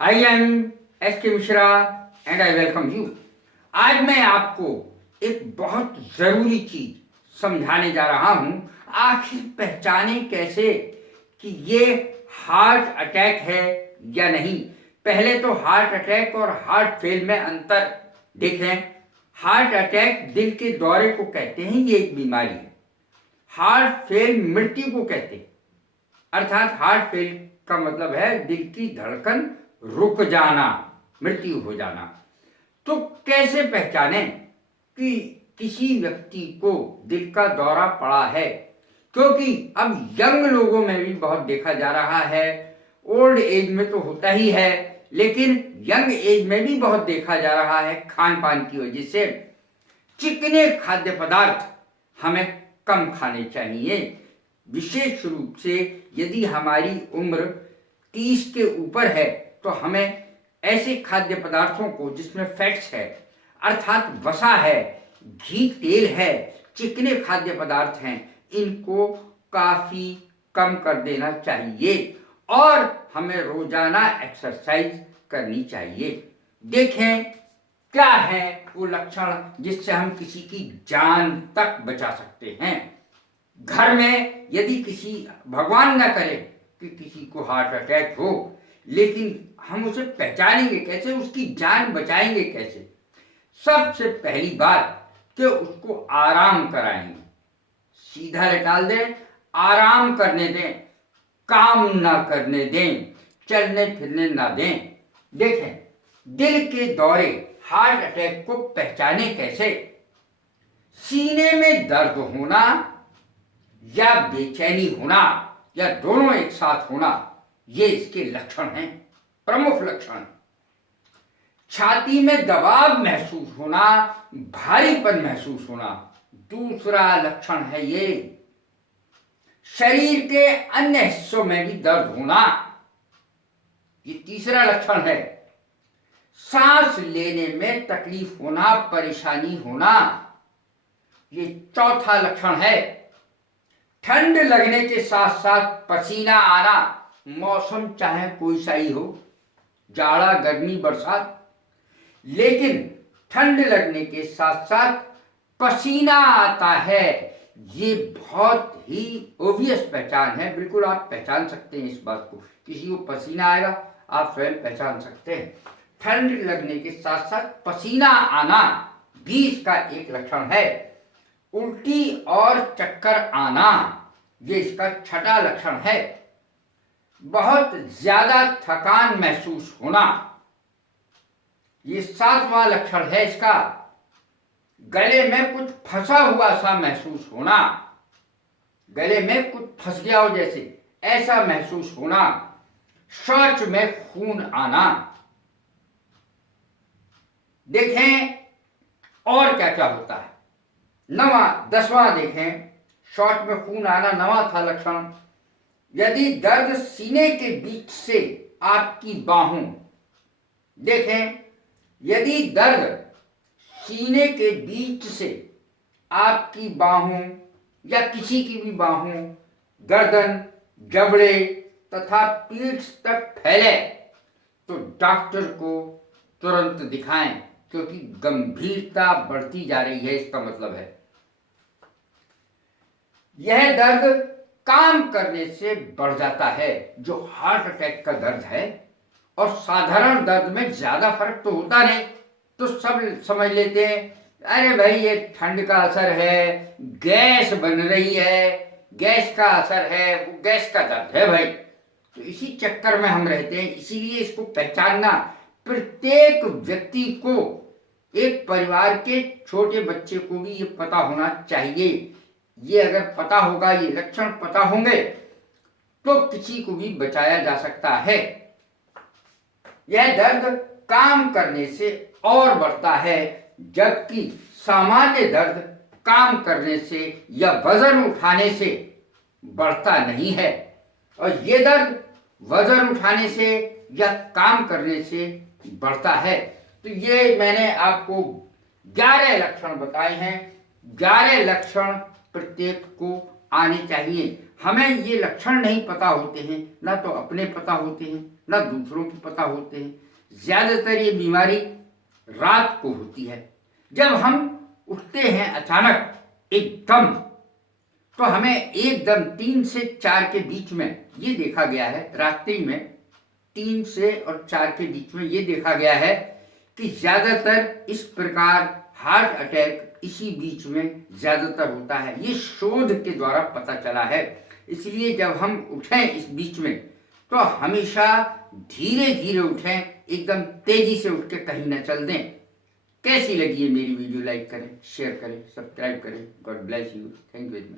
I am S के Mishra and I welcome you. आज मैं आपको एक बहुत ज़रूरी चीज़ समझाने जा रहा हूँ। आखिर पहचाने कैसे कि ये हार्ट अटैक है या नहीं। पहले तो हार्ट अटैक और हार्ट फेल में अंतर देखें। हार्ट अटैक दिल के दौरे को कहते हैं, ये एक बीमारी है। हार्ट फेल मृत्यु को कहते हैं, अर्थात हार्ट फेल का मतलब है दिल की धड़कन रुक जाना, मृत्यु हो जाना। तो कैसे पहचाने कि किसी व्यक्ति को दिल का दौरा पड़ा है? क्योंकि अब यंग लोगों में भी बहुत देखा जा रहा है, ओल्ड एज में तो होता ही है, लेकिन यंग एज में भी बहुत देखा जा रहा है। खान पान की वजह से चिकने खाद्य पदार्थ हमें कम खाने चाहिए। विशेष रूप से यदि हमारी उम्र 30 के ऊपर है तो हमें ऐसे खाद्य पदार्थों को जिसमें फैट्स है, अर्थात वसा है, घी तेल है, चिकने खाद्य पदार्थ हैं, इनको काफ़ी कम कर देना चाहिए और हमें रोजाना एक्सरसाइज करनी चाहिए। देखें क्या है वो लक्षण जिससे हम किसी की जान तक बचा सकते हैं। घर में यदि किसी, भगवान न करे कि किसी को हार्ट अटैक हो, लेकिन हम उसे पहचानेंगे कैसे, उसकी जान बचाएंगे कैसे? सबसे पहली बात कि उसको आराम कराएंगे, सीधा लेटाल दें, आराम करने दें, काम ना करने दें, चलने फिरने ना दें। देखें दिल के दौरे, हार्ट अटैक को पहचाने कैसे? सीने में दर्द होना या बेचैनी होना या दोनों एक साथ होना, ये इसके लक्षण हैं, प्रमुख लक्षण। छाती में दबाव महसूस होना, भारीपन महसूस होना, दूसरा लक्षण है ये। शरीर के अन्य हिस्सों में भी दर्द होना, ये तीसरा लक्षण है। सांस लेने में तकलीफ होना, परेशानी होना, ये चौथा लक्षण है। ठंड लगने के साथ साथ पसीना आना, मौसम चाहे कोई सा ही हो, जाड़ा गर्मी बरसात, लेकिन ठंड लगने के साथ साथ पसीना आता है, ये बहुत ही ओबियस पहचान है। बिल्कुल आप पहचान सकते हैं इस बात को, किसी को पसीना आएगा आप स्वयं पहचान सकते हैं। ठंड लगने के साथ साथ पसीना आना भी इसका एक लक्षण है। उल्टी और चक्कर आना, ये इसका छठा लक्षण है। बहुत ज्यादा थकान महसूस होना, ये सातवां लक्षण है इसका। गले में कुछ फंसा हुआ सा महसूस होना, गले में कुछ फंस गया हो जैसे, ऐसा महसूस होना। शौच में खून आना। देखें और क्या क्या होता है। दसवां देखें, शौच में खून आना नवां था लक्षण। यदि दर्द सीने के बीच से आपकी बाहों, देखें यदि दर्द सीने के बीच से आपकी बाहों या किसी की भी बाहों, गर्दन, जबड़े तथा पीठ तक फैले तो डॉक्टर को तुरंत दिखाएं, क्योंकि गंभीरता बढ़ती जा रही है, इसका मतलब है। यह दर्द काम करने से बढ़ जाता है, जो हार्ट अटैक का दर्द है, और साधारण दर्द में ज्यादा फर्क तो होता नहीं। तो सब समझ लेते हैं अरे भाई ये ठंड का असर है, गैस बन रही है, गैस का असर है, वो गैस का दर्द है भाई। तो इसी चक्कर में हम रहते हैं। इसीलिए इसको पहचानना प्रत्येक व्यक्ति को, एक परिवार के छोटे बच्चे को भी ये पता होना चाहिए। ये अगर पता होगा, ये लक्षण पता होंगे, तो किसी को भी बचाया जा सकता है। यह दर्द काम करने से और बढ़ता है, जबकि सामान्य दर्द काम करने से या वजन उठाने से बढ़ता नहीं है। और ये दर्द वजन उठाने से या काम करने से बढ़ता है। तो ये मैंने आपको 11 लक्षण बताए हैं। 11 लक्षण प्रत्येक को आने चाहिए। हमें ये लक्षण नहीं पता होते हैं, ना तो अपने पता होते हैं, ना दूसरों को पता होते हैं। ज़्यादातर ये बीमारी रात को होती है। जब हम उठते हैं अचानक एकदम, तो हमें एकदम 3 से 4 के बीच में ये देखा गया है, रात्रि में 3 से और 4 के बीच में ये देखा गया है कि ज़्यादातर इस प्रकार हार्ट अटैक इसी बीच में ज़्यादातर होता है। ये शोध के द्वारा पता चला है। इसलिए जब हम उठें इस बीच में, तो हमेशा धीरे धीरे उठें, एकदम तेजी से उठ के कहीं न चल दें। कैसी लगी है मेरी वीडियो? लाइक करें, शेयर करें, सब्सक्राइब करें। God bless you. Thank you very much.